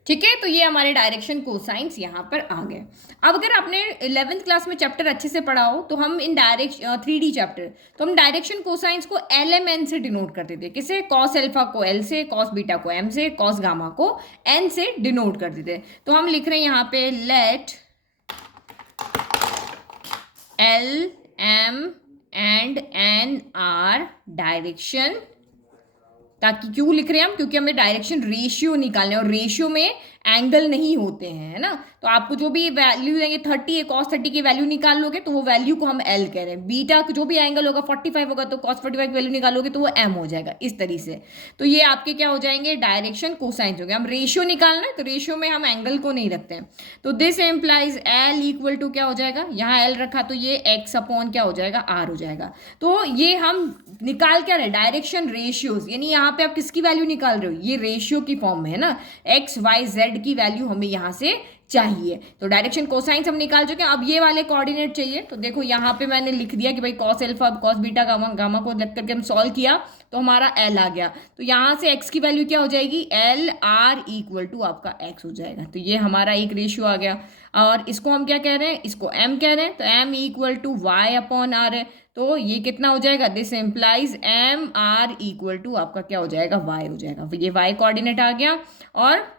ठीक है, तो ये हमारे डायरेक्शन कोसाइंस यहाँ पर आ गए। अब अगर आपने 11th क्लास में चैप्टर अच्छे से पढ़ा हो तो हम इन डायरेक्शन 3D चैप्टर, तो हम डायरेक्शन कोसाइंस को LMN से डिनोट करते थे। किसे, कॉस अल्फा को L से, कॉस बीटा को M से, कॉस गामा को N से डिनोट करते थे। तो हम लिख रहे हैं यहाँ पे let L M and N are direction, ताकि क्यों लिख रहे हैं हम, क्योंकि हमें डायरेक्शन रेशियो निकालना है और रेशियो में एंगल नहीं होते हैं, है ना। तो आपको जो भी वैल्यू देंगे 30 है, cos 30 की वैल्यू निकाल लोगे तो वो वैल्यू को हम L कह रहे हैं। बीटा जो भी एंगल होगा 45 होगा तो cos 45 की वैल्यू निकालोगे तो वो M हो जाएगा, इस तरीके से। तो ये आपके क्या हो जाएंगे, डायरेक्शन कोसाइंस हो गए। हम रेशियो निकालना है तो रेशियो में हम एंगल को नहीं रखते हैं। तो this implies L equal to क्या हो जाएगा, यहाँ L रखा तो ये x अपॉन क्या हो जाएगा, R हो जाएगा। तो ये हम निकाल क्या रहे, डायरेक्शन रेशियोज, यानी यहाँ पे आप किसकी वैल्यू निकाल रहे हो, ये रेशियो की फॉर्म में है ना, x y z की वैल्यू हमें यहाँ से चाहिए। तो डायरेक्शन कोसाइंस हम निकाल चुके हैं। अब ये वाले कोऑर्डिनेट चाहिए, तो देखो यहाँ पे मैंने लिख दिया कि भाई cos alpha cos beta gamma, gamma को लग करके हम सॉल्व किया तो हमारा L आ गया। तो यहाँ से x की वैल्यू क्या हो जाएगी, L R इक्वल टू आपका x हो जाएगा। तो ये हमारा एक रेशियो आ गया, और इसको हम क्या कह रहे हैं, इसको m कह रहे हैं, तो m equal to y upon r है। तो ये कितना हो जाएगा, this implies m r equal to आपका क्या हो जाएगा, y हो जाएगा। तो ये y कोऑर्डिनेट आ गया, और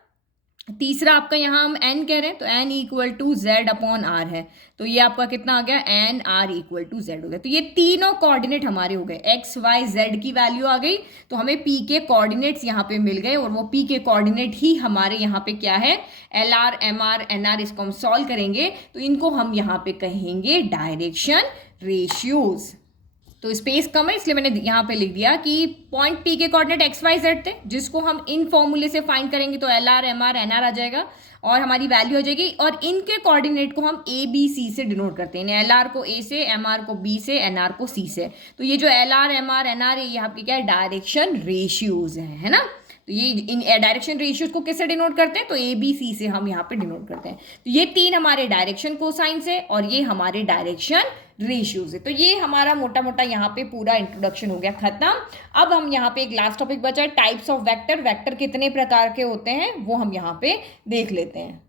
तीसरा आपका यहाँ हम n कह रहे हैं तो n equal to z upon r है। तो ये आपका कितना आ गया, n r equal to z हो गया। तो ये तीनों कोऑर्डिनेट हमारे हो गए, x y z की वैल्यू आ गई, तो हमें p के कोऑर्डिनेट्स यहाँ पे मिल गए, और वो p के कोऑर्डिनेट ही हमारे यहाँ पे क्या है, LR MR NR। इसको हम सॉल्व करेंगे तो इनको हम यहाँ पे कहेंगे डायरेक्शन रेशियोज। तो स्पेस कम है इसलिए मैंने यहाँ पे लिख दिया कि पॉइंट P के कोऑर्डिनेट एक्स वाई जेड थे, जिसको हम इन फॉर्मूले से फाइंड करेंगे तो LR MR NR आ जाएगा और हमारी वैल्यू हो जाएगी। और इनके कोऑर्डिनेट को हम ABC से डिनोट करते हैं, LR को A से, MR को B से, NR को C से। तो ये जो LR MR NR है ये आपके क्या है, डायरेक्शन रेशियोज है ना। तो ये इन डायरेक्शन रेशियोज को किससे डिनोट करते हैं, तो ABC से हम यहाँ पे डिनोट करते हैं। तो ये तीन हमारे डायरेक्शन कोसाइंस है और ये हमारे डायरेक्शन रेशियोज है। तो ये हमारा मोटा मोटा यहाँ पे पूरा इंट्रोडक्शन हो गया खत्म। अब हम यहाँ पे एक लास्ट टॉपिक बचा है, टाइप्स ऑफ वेक्टर। वेक्टर कितने प्रकार के होते हैं वो हम यहाँ पे देख लेते हैं।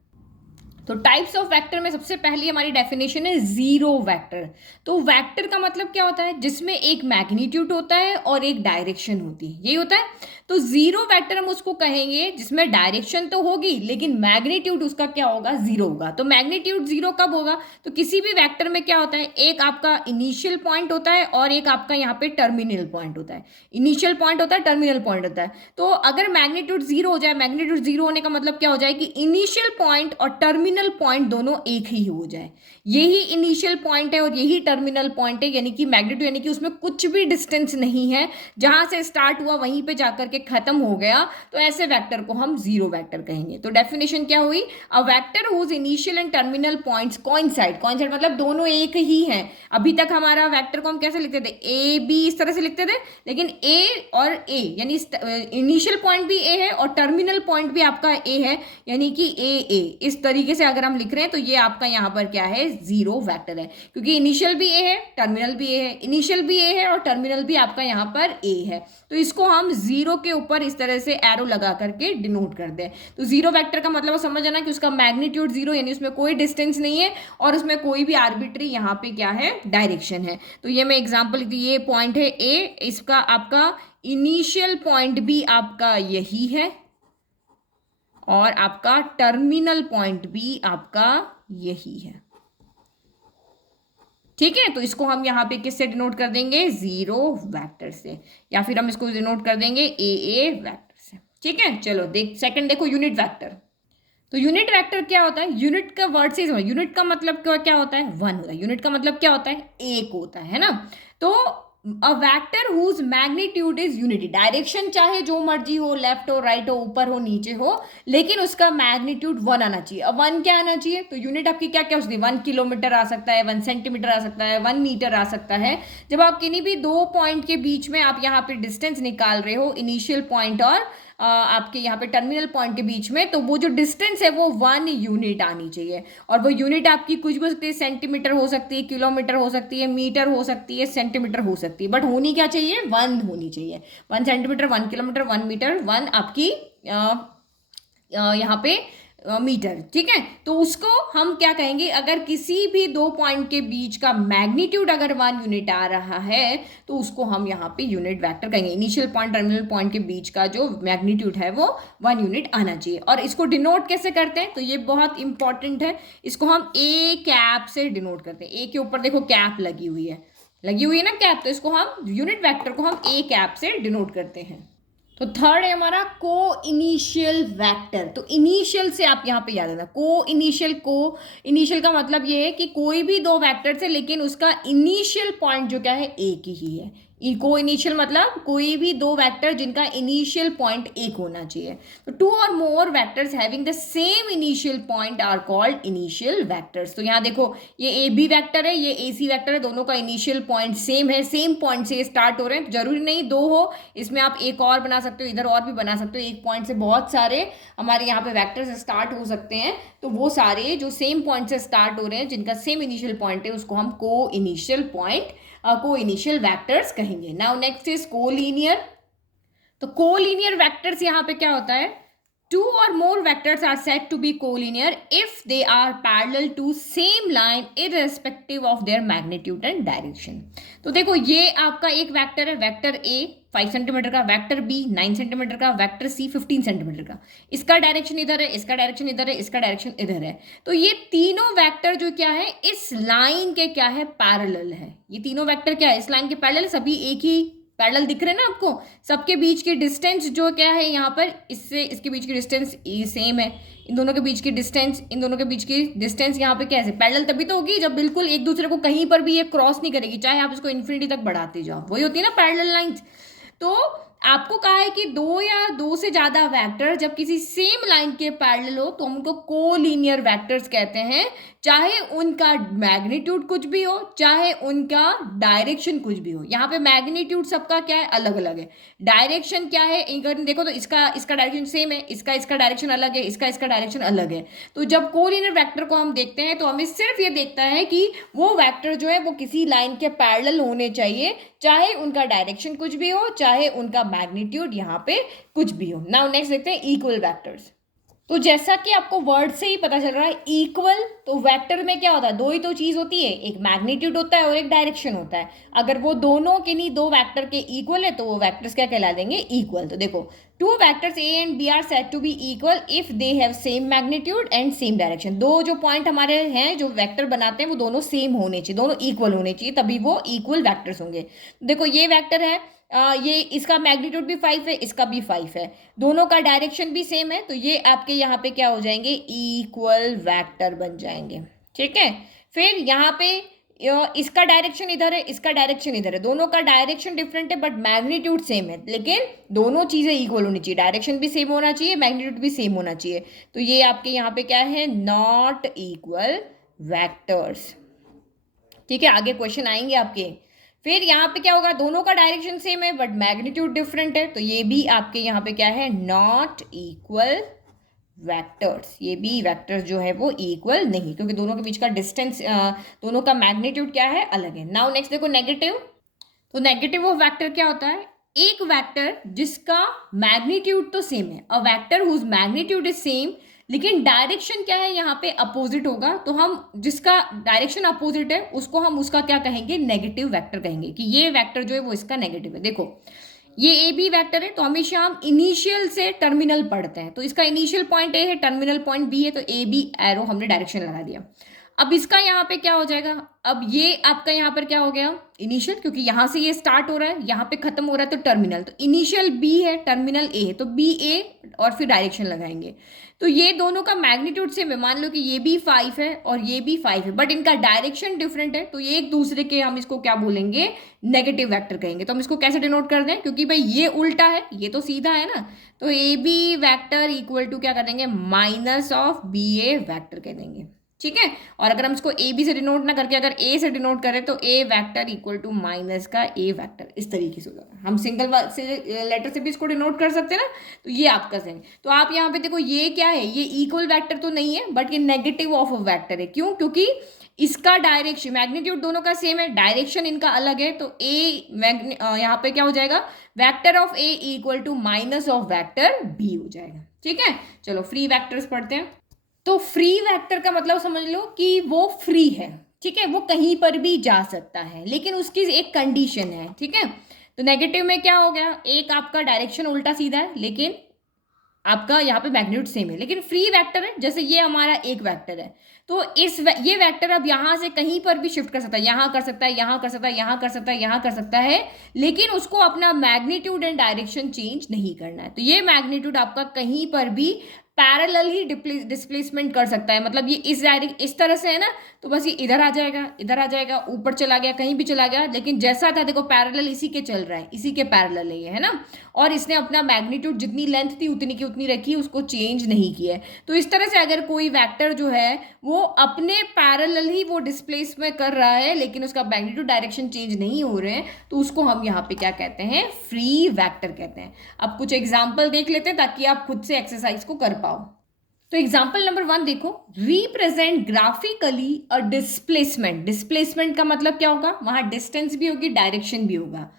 तो टाइप्स ऑफ वेक्टर में सबसे पहली हमारी डेफिनेशन है जीरो वेक्टर। तो वेक्टर का मतलब क्या होता है, जिसमें एक मैग्नीट्यूड होता है और एक डायरेक्शन होती है, यही होता है। तो जीरो वेक्टर हम उसको कहेंगे जिसमें डायरेक्शन तो होगी लेकिन मैग्नीट्यूड उसका क्या होगा, जीरो होगा। तो मैग्नीट्यूड जीरो कब होगा, तो किसी भी वेक्टर में क्या होता है, एक आपका इनिशियल पॉइंट होता है और एक आपका यहाँ पे टर्मिनल पॉइंट होता है। इनिशियल पॉइंट होता है, टर्मिनल पॉइंट होता है। तो अगर मैग्नीट्यूड जीरो हो जाए, मैग्नीट्यूड जीरो होने का मतलब क्या हो जाए कि इनिशियल पॉइंट और टर्मिनल पॉइंट दोनों एक ही हो जाए। यही इनिशियल पॉइंट है और यही टर्मिनल पॉइंट है, यानी कि मैग्नीट्यूड यानी कि उसमें कुछ भी डिस्टेंस नहीं है, जहां से स्टार्ट हुआ वहीं पे जाकर के खत्म हो गया, तो ऐसे वेक्टर को हम जीरो वेक्टर कहेंगे। तो डेफिनेशन क्या हुई, a vector whose initial and terminal points coincide. Coincide मतलब दोनों एक ही हैं। अभी तक हमारा वेक्टर को हम कैसे लिखते थे, ए बी इस तरह से लिखते थे, लेकिन ए और ए यानी इनिशियल पॉइंट भी ए है और टर्मिनल पॉइंट भी आपका ए है, यानी कि ए ए इस तरीके से अगर हम लिख रहे हैं तो ये आपका यहाँ पर क्या है, जीरो वेक्टर है। क्योंकि इनिशियल भी ए है, टर्मिनल भी ए है, इनिशियल भी ए है और टर्मिनल भी आपका यहाँ पर ए है। तो इसको हम जीरो के ऊपर इस तरह से एरो लगा करके डिनोट कर दें। तो जीरो वेक्टर का मतलब समझ आना कि उसका मैग्नीट्यूड जीरो, यानी उसमें कोई डिस्टेंस नहीं है और उसमें कोई भी आर्बिट्री यहाँ पे क्या है, डायरेक्शन है। तो ये मैं एग्जाम्पल, ये पॉइंट है ए, इसका आपका इनिशियल पॉइंट भी आपका यही है और आपका टर्मिनल पॉइंट भी आपका यही है। ठीक है, तो इसको हम यहाँ पे किससे डिनोट कर देंगे, जीरो वेक्टर से, या फिर हम इसको डिनोट कर देंगे ए वेक्टर से। ठीक है, चलो सेकंड देखो, यूनिट वेक्टर। तो यूनिट वेक्टर क्या होता है, यूनिट का वर्ड से यूनिट का मतलब क्या होता है, वन होता है। यूनिट का मतलब क्या होता है, एक होता है ना। तो a vector whose magnitude is unity, direction चाहे जो मर्जी हो, लेफ्ट हो, राइट हो, ऊपर हो, नीचे हो, लेकिन उसका मैग्नीट्यूड वन आना चाहिए। अब वन क्या आना चाहिए, तो यूनिट आपकी क्या क्या होती है, 1 किलोमीटर आ सकता है, 1 सेंटीमीटर आ सकता है, 1 मीटर आ सकता है। जब आप किन्हीं भी दो पॉइंट के बीच में आप यहाँ पे डिस्टेंस निकाल रहे हो, इनिशियल पॉइंट और आपके यहाँ पे टर्मिनल पॉइंट के बीच में, तो वो जो डिस्टेंस है वो 1 यूनिट आनी चाहिए। और वो यूनिट आपकी कुछ भी हो सकती है, सेंटीमीटर हो सकती है, किलोमीटर हो सकती है, मीटर हो सकती है, सेंटीमीटर हो सकती है, बट होनी क्या चाहिए, 1 होनी चाहिए। 1 सेंटीमीटर, 1 किलोमीटर, 1 मीटर, 1 आपकी यहाँ पे मीटर। ठीक है, तो उसको हम क्या कहेंगे, अगर किसी भी दो पॉइंट के बीच का मैग्नीट्यूड अगर 1 यूनिट आ रहा है तो उसको हम यहाँ पे यूनिट वेक्टर कहेंगे। इनिशियल पॉइंट टर्मिनल पॉइंट के बीच का जो मैग्नीट्यूड है वो 1 यूनिट आना चाहिए। और इसको डिनोट कैसे करते हैं, तो ये बहुत इंपॉर्टेंट है, इसको हम ए कैप से डिनोट करते हैं। ए के ऊपर देखो कैप लगी हुई है ना कैप, तो इसको हम यूनिट वेक्टर को हम ए कैप से डिनोट करते हैं। तो थर्ड है हमारा को इनिशियल वेक्टर। तो इनिशियल से आप यहाँ पे याद रखना, को इनिशियल का मतलब ये है कि कोई भी दो वेक्टर से, लेकिन उसका इनिशियल पॉइंट जो क्या है, एक ही है। को इनिशियल मतलब कोई भी दो वेक्टर जिनका इनिशियल पॉइंट एक होना चाहिए। तो टू और more vectors having the same initial point are called initial vectors. तो यहाँ देखो, ये ए बी वेक्टर है, ये ए सी वेक्टर है, दोनों का इनिशियल पॉइंट सेम है, सेम पॉइंट से स्टार्ट हो रहे हैं। जरूरी नहीं दो हो, इसमें आप एक और बना सकते हो, इधर और भी बना सकते हो। एक पॉइंट से बहुत सारे हमारे यहाँ पे वेक्टर्स स्टार्ट हो सकते हैं। तो वो सारे जो सेम पॉइंट से स्टार्ट हो रहे हैं, जिनका सेम इनिशियल पॉइंट है, उसको हम को इनिशियल पॉइंट को इनिशियल वेक्टर्स कहेंगे। Now next is collinear. तो कोलिनियर वेक्टर्स यहाँ पे क्या होता है, two or more vectors are said to be collinear if they are parallel to same line irrespective of their magnitude and direction। तो देखो, ये आपका एक वेक्टर है, वेक्टर ए 5 सेंटीमीटर का, वेक्टर बी 9 सेंटीमीटर का, वेक्टर सी 15 सेंटीमीटर का। इसका डायरेक्शन इधर है, इसका डायरेक्शन इधर है, इसका डायरेक्शन इधर है। तो ये तीनों वेक्टर जो क्या है, इस लाइन के क्या है, पैरेलल है। ये तीनों वेक्टर क्या है, इस लाइन के पैरेलल, सभी एक ही पैरेलल दिख रहे हैं ना आपको। सबके बीच की डिस्टेंस जो क्या है यहाँ पर, इससे इसके बीच की डिस्टेंस सेम है। इन दोनों के बीच की डिस्टेंस, इन दोनों के बीच की डिस्टेंस यहाँ पे कैसे पैरेलल तभी तो होगी जब बिल्कुल एक दूसरे को कहीं पर भी ये क्रॉस नहीं करेगी, चाहे आप इसको इन्फिनिटी तक बढ़ाते जाओ, वही होती है ना पैरेलल लाइंस। तो आपको कहा है कि दो या दो से ज्यादा वेक्टर जब किसी सेम लाइन के पैरेलल हो तो हम उनको कोलिनियर वेक्टर्स कहते हैं, चाहे उनका मैग्नीट्यूड कुछ भी हो, चाहे उनका डायरेक्शन कुछ भी हो। यहाँ पे मैग्नीट्यूड सबका क्या है, अलग अलग है। डायरेक्शन क्या है, देखो तो इसका डायरेक्शन सेम है, इसका डायरेक्शन अलग है, इसका डायरेक्शन अलग है। तो जब कोलिनियर वेक्टर को हम देखते हैं तो हमें सिर्फ ये देखता है कि वो वेक्टर जो है वो किसी लाइन के पैरेलल होने चाहिए, चाहे उनका डायरेक्शन कुछ भी हो, चाहे उनका मैग्नीट्यूड यहाँ पे कुछ भी हो। नाउ नेक्स्ट देखते हैं इक्वल वेक्टर्स। तो जैसा कि आपको वर्ड से ही पता चल रहा है, इक्वल, तो वेक्टर में क्या होता है, दो ही तो चीज होती है, एक मैग्नीट्यूड होता है और एक डायरेक्शन होता है। अगर वो दोनों किन्हीं दो वेक्टर के इक्वल है तो वो वेक्टर्स क्या कहला देंगे, इक्वल। तो देखो, two vectors A and B are said to be equal if they have same magnitude and same direction. दो जो पॉइंट हमारे हैं जो वेक्टर बनाते हैं वो दोनों सेम होने चाहिए, दोनों इक्वल होने चाहिए, तभी वो इक्वल वेक्टर्स होंगे। देखो, ये वेक्टर है, ये इसका मैग्नीट्यूड भी 5 है, इसका भी 5 है, दोनों का डायरेक्शन भी सेम है, तो ये आपके यहाँ पे क्या हो जाएंगे, इक्वल वेक्टर बन जाएंगे। ठीक है, फिर यहाँ पे इसका डायरेक्शन इधर है, इसका डायरेक्शन इधर है, दोनों का डायरेक्शन डिफरेंट है बट मैग्नीट्यूड सेम है, लेकिन दोनों चीजें इक्वल होनी चाहिए, डायरेक्शन भी सेम होना चाहिए, मैग्नीट्यूड भी सेम होना चाहिए। तो ये आपके यहाँ पे क्या है, नॉट इक्वल वेक्टर्स। ठीक है, आगे क्वेश्चन आएंगे आपके। फिर यहाँ पे क्या होगा, दोनों का डायरेक्शन सेम है बट मैग्नीट्यूड डिफरेंट है, तो ये भी आपके यहाँ पे क्या है, नॉट इक्वल वेक्टर्स। ये भी वेक्टर्स जो है वो इक्वल नहीं, क्योंकि दोनों के बीच का डिस्टेंस, दोनों का मैग्नीट्यूड क्या है, अलग है। नाउ नेक्स्ट देखो नेगेटिव। तो नेगेटिव ऑफ वेक्टर क्या होता है, एक वेक्टर जिसका मैग्नीट्यूड तो सेम है, a vector whose magnitude is same, लेकिन डायरेक्शन क्या है यहाँ पे अपोजिट होगा, तो हम जिसका डायरेक्शन अपोजिट है उसको हम उसका क्या कहेंगे, नेगेटिव वेक्टर कहेंगे, कि ये वेक्टर जो है वो इसका नेगेटिव है। देखो ये ए बी वेक्टर है, तो हमेशा हम इनिशियल से टर्मिनल पढ़ते हैं, तो इसका इनिशियल पॉइंट ए है, टर्मिनल पॉइंट बी है, तो ए बी एरो हमने डायरेक्शन लगा दिया। अब इसका यहाँ पे क्या हो जाएगा, अब ये आपका यहाँ पर क्या हो गया, इनिशियल, क्योंकि यहाँ से ये स्टार्ट हो रहा है, यहाँ पे खत्म हो रहा है, तो टर्मिनल, तो इनिशियल बी है, टर्मिनल ए है, तो बी ए और फिर डायरेक्शन लगाएंगे। तो ये दोनों का मैग्नीट्यूड सेम है, मान लो कि ये भी 5 है और ये भी 5 है, बट इनका डायरेक्शन डिफरेंट है, तो ये एक दूसरे के हम इसको क्या बोलेंगे, नेगेटिव वेक्टर कहेंगे। तो हम इसको कैसे डिनोट कर दें, क्योंकि भाई ये उल्टा है, ये तो सीधा है ना, तो A B vector equal to क्या कर देंगे, minus of B A vector कह देंगे, ठीक है। और अगर हम इसको ए बी से डिनोट ना करके अगर ए से डिनोट करें, तो ए वैक्टर इक्वल टू माइनस का ए वैक्टर, इस तरीके से हो जाएगा। हम सिंगल से लेटर से भी इसको डिनोट कर सकते हैं ना, तो ये आप कर देंगे। तो आप यहाँ पे देखो ये क्या है, ये इक्वल वैक्टर तो नहीं है, बट ये नेगेटिव ऑफ अ वैक्टर है। क्यों, क्योंकि इसका डायरेक्शन मैग्नीट्यूड दोनों का सेम है, डायरेक्शन इनका अलग है, तो ए यहाँ पे क्या हो जाएगा, vector of A equal to minus of vector B हो जाएगा, ठीक है। चलो फ्री वैक्टर्स पढ़ते हैं। तो फ्री वेक्टर का मतलब समझ लो कि वो फ्री है, ठीक है, वो कहीं पर भी जा सकता है, लेकिन उसकी एक कंडीशन है, ठीक है। तो नेगेटिव में क्या हो गया, एक आपका डायरेक्शन उल्टा सीधा है, लेकिन आपका यहाँ पे मैग्नीट्यूड सेम है, लेकिन फ्री वेक्टर है, जैसे ये हमारा एक वेक्टर है, तो ये वेक्टर अब यहाँ से कहीं पर भी शिफ्ट कर सकता है, यहाँ कर सकता है, यहाँ कर सकता है, यहाँ कर सकता है, यहाँ कर सकता है, लेकिन उसको अपना मैग्नीट्यूड एंड डायरेक्शन चेंज नहीं करना है। तो ये मैग्नीट्यूड आपका कहीं पर भी पैरेलल ही डिस्प्लेसमेंट कर सकता है, मतलब ये इस तरह से है ना, तो बस ये इधर आ जाएगा, इधर आ जाएगा, ऊपर चला गया, कहीं भी चला गया, लेकिन जैसा था देखो पैरेलल इसी के चल रहा है, इसी के पैरेलल है ये, है ना। और इसने अपना मैग्नीट्यूड जितनी लेंथ थी उतनी की उतनी रखी, उसको चेंज नहीं किया है। तो इस तरह से अगर कोई वेक्टर जो है वो अपने पैरेलल ही वो डिस्प्लेस में कर रहा है, लेकिन उसका मैग्नीट्यूड डायरेक्शन चेंज नहीं हो रहे हैं, तो उसको हम यहाँ पे क्या कहते हैं, फ्री वेक्टर कहते हैं। अब कुछ एग्जाम्पल देख लेते हैं ताकि आप खुद से एक्सरसाइज को कर पाओ। तो एग्जाम्पल नंबर 1 देखो, represent graphically a displacement. Displacement का मतलब क्या होगा, वहां डिस्टेंस भी होगी, डायरेक्शन भी होगा।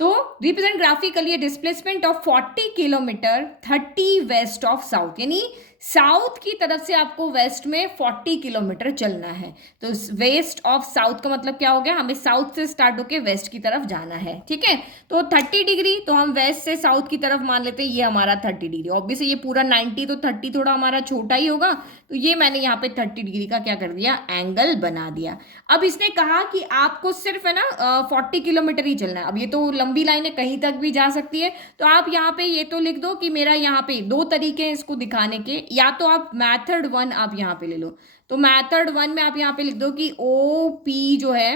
तो represent graphically displacement of 40 kilometre 30 west of south, यानी साउथ की तरफ से आपको वेस्ट में 40 किलोमीटर चलना है। तो वेस्ट ऑफ साउथ का मतलब क्या हो गया, हमें साउथ से स्टार्ट होकर वेस्ट की तरफ जाना है, ठीक है। तो 30 डिग्री, तो हम वेस्ट से साउथ की तरफ मान लेते हैं, ये हमारा 30 डिग्री। ऑब्वियसली ये पूरा 90, तो 30 थोड़ा हमारा छोटा ही होगा, तो ये मैंने यहाँ पे 30 डिग्री का क्या कर दिया, एंगल बना दिया। अब इसने कहा कि आपको सिर्फ है ना 40 किलोमीटर ही चलना है। अब ये तो लंबी लाइन है, कहीं तक भी जा सकती है, तो आप यहाँ पे ये तो लिख दो कि मेरा यहाँ पे 2 तरीके हैं इसको दिखाने के, या तो आप मेथड 1 आप यहाँ पे ले लो। तो मेथड 1 में आप यहाँ पे लिख दो कि ओ पी जो है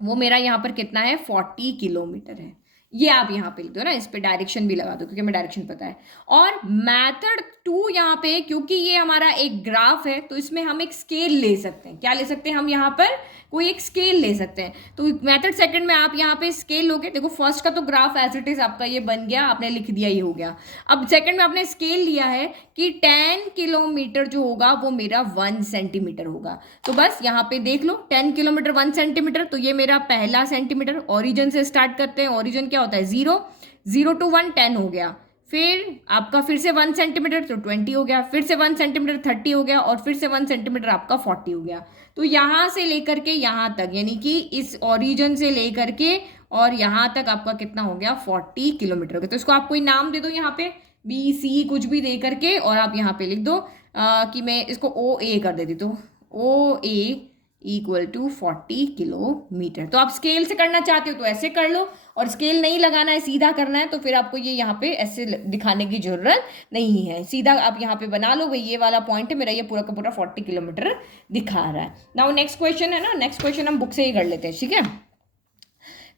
वो मेरा यहाँ पर कितना है, 40 किलोमीटर है, ये आप यहाँ पे लिख दो ना, इस पे डायरेक्शन भी लगा दो क्योंकि हमें डायरेक्शन पता है। और मेथड 2 यहाँ पे, क्योंकि ये हमारा एक ग्राफ है, तो इसमें हम एक स्केल ले सकते हैं। क्या ले सकते हैं हम यहाँ पर, कोई एक स्केल ले सकते हैं। तो मेथड सेकंड में आप यहाँ पे स्केल लोगे, देखो फर्स्ट का तो ग्राफ एज इट इज आपका ये बन गया, आपने लिख दिया, ये हो गया। अब सेकंड में आपने स्केल लिया है कि 10 किलोमीटर जो होगा वो मेरा 1 सेंटीमीटर होगा। तो बस यहाँ पे देख लो 10 किलोमीटर 1 सेंटीमीटर, तो ये मेरा पहला सेंटीमीटर। ओरिजिन से स्टार्ट करते हैं, ओरिजिन क्या होता है 0, 0 to 1 10 हो गया, फिर आपका फिर से 1 सेंटीमीटर तो 20 हो गया, फिर से 1 सेंटीमीटर 30 हो गया, और फिर से 1 सेंटीमीटर आपका 40 हो गया। तो यहाँ से लेकर के यहाँ तक, यानी कि इस ओरिजिन से लेकर के और यहाँ तक आपका कितना हो गया, 40 किलोमीटर हो गया। तो इसको आप कोई नाम दे दो यहाँ पे, बी सी कुछ भी दे करके, और आप यहाँ पे लिख दो कि मैं इसको ओ ए कर देती, तो ओ ए इक्वल टू 40 किलोमीटर। तो आप स्केल से करना चाहते हो तो ऐसे कर लो, और स्केल नहीं लगाना है, सीधा करना है, तो फिर आपको ये यहाँ पे ऐसे दिखाने की जरूरत नहीं है, सीधा आप यहाँ पे बना लो, भाई ये वाला पॉइंट है मेरा, ये पूरा का पूरा 40 किलोमीटर दिखा रहा है। नाउ नेक्स्ट क्वेश्चन है ना, नेक्स्ट क्वेश्चन हम बुक से ही कर लेते हैं, ठीक है।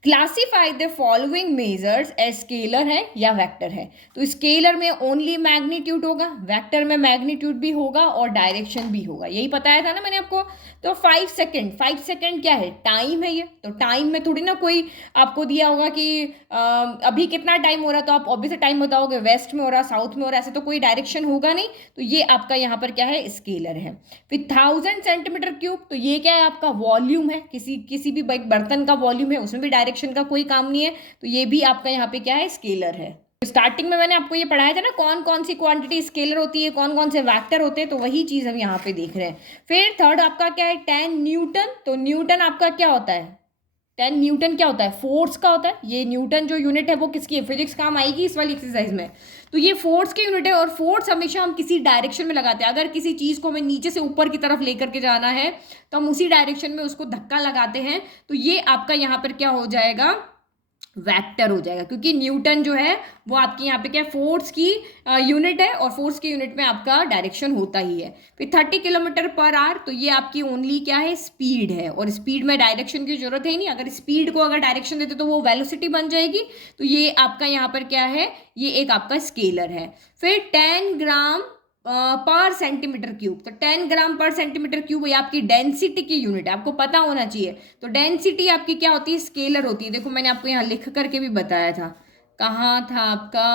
Classify the following measures as scalar है या वेक्टर है। तो स्केलर में ओनली मैग्नीट्यूड होगा, वेक्टर में मैग्नीट्यूड भी होगा और डायरेक्शन भी होगा, यही बताया था ना मैंने आपको। तो 5 सेकेंड, 5 सेकेंड क्या है, टाइम है ये। तो टाइम में थोड़ी ना कोई आपको दिया होगा कि अभी कितना टाइम हो रहा है, तो आप ऑब्वियसली टाइम बताओगे, वेस्ट में हो रहा, साउथ में हो रहा, ऐसे तो कोई डायरेक्शन होगा नहीं। तो ये आपका यहाँ पर क्या है, स्केलर है। फिर 1000 सेंटीमीटर क्यूब, तो ये क्या है, आपका वॉल्यूम है, किसी भी बर्तन का वॉल्यूम है, उसमें भी डायरेक्शन डायरेक्शन का कोई काम नहीं है, तो ये भी आपका यहाँ पे क्या है, स्केलर है। स्टार्टिंग में मैंने आपको ये पढ़ाया था ना कौन कौन सी क्वांटिटी स्केलर होती है, कौन कौन से वेक्टर होते हैं, तो वही चीज हम यहाँ पे देख रहे हैं। फिर थर्ड आपका क्या है, 10 न्यूटन। तो न्यूटन आपका क्या होता है, 10 न्यूटन क्या होता है, फोर्स का होता है। ये न्यूटन जो यूनिट है वो किसकी है, फिजिक्स काम आएगी इस वाली एक्सरसाइज में। तो ये फोर्स की यूनिट है, और फोर्स हमेशा हम किसी डायरेक्शन में लगाते हैं। अगर किसी चीज को हमें नीचे से ऊपर की तरफ लेकर के जाना है तो हम उसी डायरेक्शन में उसको धक्का लगाते हैं। तो ये आपका यहाँ पर क्या हो जाएगा, वेक्टर हो जाएगा, क्योंकि न्यूटन जो है वो आपकी यहाँ पे क्या, फोर्स की यूनिट है, और फोर्स की यूनिट में आपका डायरेक्शन होता ही है। फिर 30 किलोमीटर पर आवर, तो ये आपकी ओनली क्या है, स्पीड है, और स्पीड में डायरेक्शन की जरूरत है ही नहीं। अगर स्पीड को अगर डायरेक्शन देते तो वो वेलोसिटी बन जाएगी। तो ये आपका यहाँ पर क्या है, ये एक आपका स्केलर है। फिर 10 ग्राम पर सेंटीमीटर क्यूब। तो 10 ग्राम पर सेंटीमीटर क्यूब ये आपकी डेंसिटी की यूनिट है, आपको पता होना चाहिए। तो डेंसिटी आपकी क्या होती है, स्केलर होती है। देखो मैंने आपको यहाँ लिख करके भी बताया था, कहाँ था आपका,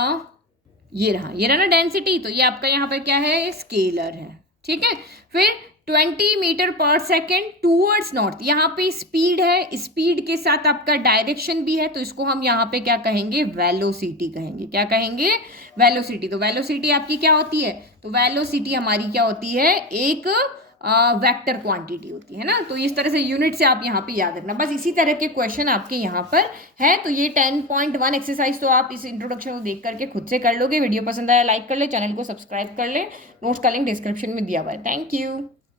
ये रहा ना डेंसिटी। तो ये आपका यहाँ पर क्या है, स्केलर है, ठीक है। फिर 20 मीटर पर सेकेंड टूवर्ड्स नॉर्थ, यहाँ पे स्पीड है, स्पीड के साथ आपका डायरेक्शन भी है, तो इसको हम यहाँ पे क्या कहेंगे, वेलोसिटी कहेंगे। क्या कहेंगे, वेलोसिटी। तो वेलोसिटी आपकी क्या होती है, तो वेलोसिटी हमारी क्या होती है, एक वेक्टर क्वांटिटी होती है ना। तो इस तरह से यूनिट से आप यहाँ पे याद रखना, बस इसी तरह के क्वेश्चन आपके यहाँ पर है। तो ये 10.1 एक्सरसाइज तो आप इस इंट्रोडक्शन को देख करके खुद से कर लोगे। वीडियो पसंद आया लाइक कर ले, चैनल को सब्सक्राइब कर ले, नोट्स का लिंक डिस्क्रिप्शन में दिया हुआ है। Thank you.